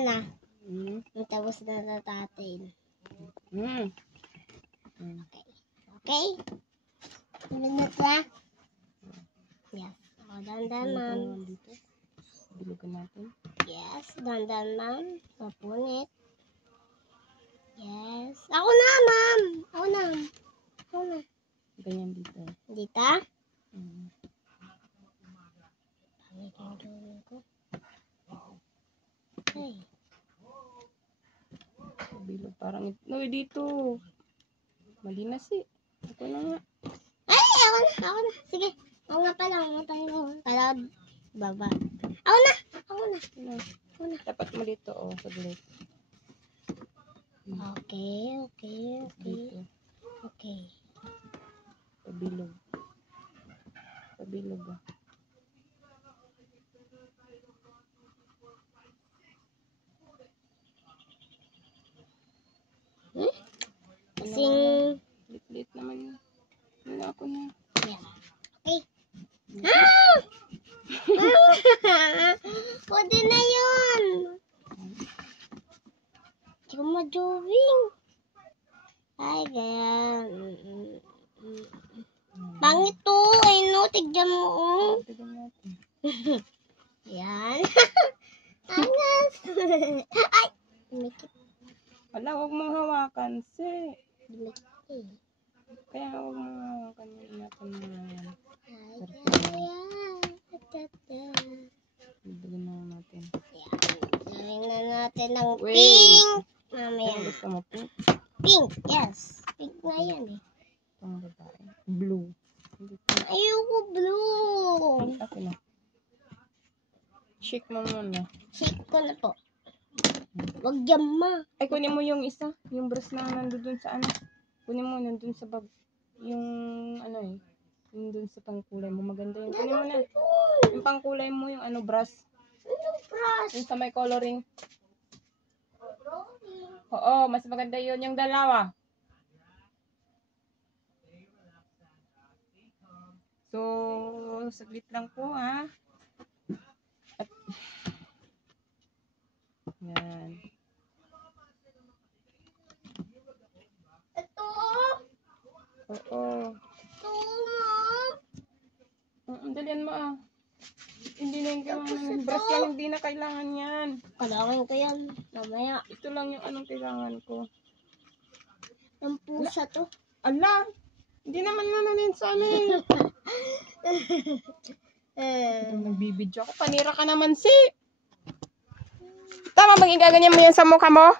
yan ah. Tapos na natatin. Okay. Okay? Minute na. Yes. O, dandan, ma'am. Bilugan natin. Yes, dandan, ma'am. Papunit. Yes. Ako na, ma'am. Ako na. Ganyan dito. Dito? Pangit yung gawin ko. Okay. Bilog parang ito. No, dito. Mali na si. Ako na nga. Ay, ako na. Sige. Ako nga pala. Para baba. Ako na. Dapat mo dito, oh. Saglit. Okay. Dito. Okay. Pabilog. Pabilog, ah. Kasing... Lit naman. Wala ako na. Yeah. Okay. Pwede na yun. Hindi ko ma-drawing. Ay, ganyan. Pangit to. Ay, no. Tignan mo. Tignan natin. Yan. Angas. Ay. Dumikit. Wala, huwag mong hawakan, si. Dumikit. Kaya huwag mong hawakan yung natin mo na yan. Bibigyan na natin. Gawin na natin ng Wait. pink. Mamaya. Ano gusto mo? Pink? Pink, yes. Pink na yan eh. Pang babae. Blue. Ayoko blue. Pink ako na. Shake mo muna. Shake ko na po. Wag yan ma. Ay, kunin mo yung isa. Yung brush na nandun sa ano. Kunin mo nandun sa bag. Yung ano eh. Yung dun sa pangkulay mo. Maganda yun. Kunin mo na. Yung pangkulay mo, yung ano brush. Ano brush? Yung sa may coloring. Oo, mas maganda yun. Yung dalawa. So, saglit lang po ha. At, yan. Ito. Oo. Ito ma. Dalian mo ah. Hindi na yung kailangan. Brush lang, hindi na kailangan yan. Kailangan ko yan. Mamaya. Ito lang yung anong kailangan ko. Ang pusa to. Ala! Hindi naman nananin sa ano eh. Nagbibidyo ako. Panira ka naman si. Tama bang igaganyan mo yan sa mukha mo?